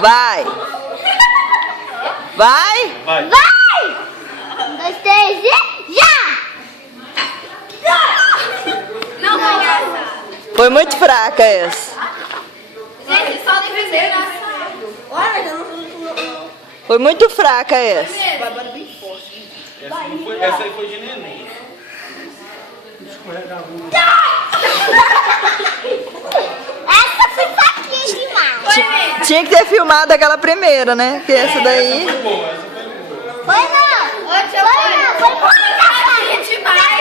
Vai! Vai! Vai! Vai! 1, 2, 3 e já! Não foi engraçado. Foi muito fraca essa. Gente, só defender, né? Foi muito fraca essa. Essa aí foi de neném. Essa foi faquinha demais. Tinha que ter filmado aquela primeira, né? Que essa daí. Essa foi boa, essa foi boa. Foi não! Foi muita faquinha demais.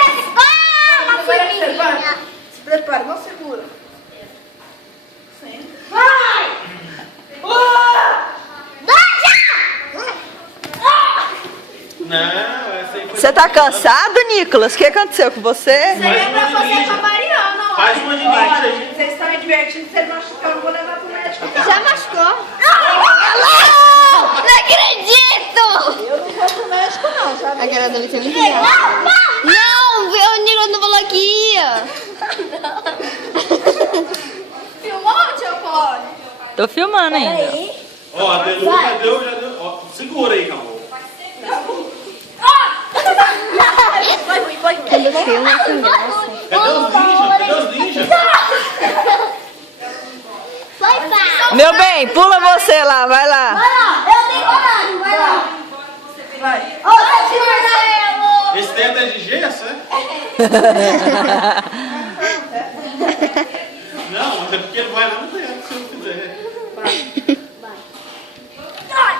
Uma formiguinha. Se prepara, não segura. Vai! Não, essa aí foi. Você tá cansado, Nicolas? O que aconteceu com você? Isso aí é pra fazer com a Mariana, ó. Faz uma de ninja aí. Vocês estão me divertindo, se ele machucar, eu não vou levar pro médico. Já machucou? Não acredito! Eu não vou pro médico, não, sabe? Aquela deve ser muito legal. Não, o Nicolas não falou aqui. Filmou, tio Poli? Tô filmando ainda. Ó, a Delu já deu. Ó, segura aí, calma. Quando filma, assim, Cadê os ninjas? Cadê os ninjas? Foi fácil. Meu bem, pula você lá, vai lá. Eu tenho coragem, vai lá. Vai. Ô, Marcelo! Esse teto é de gesso, é? Não, mas é porque ele vai lá no teto, se eu quiser. Vai. Vai.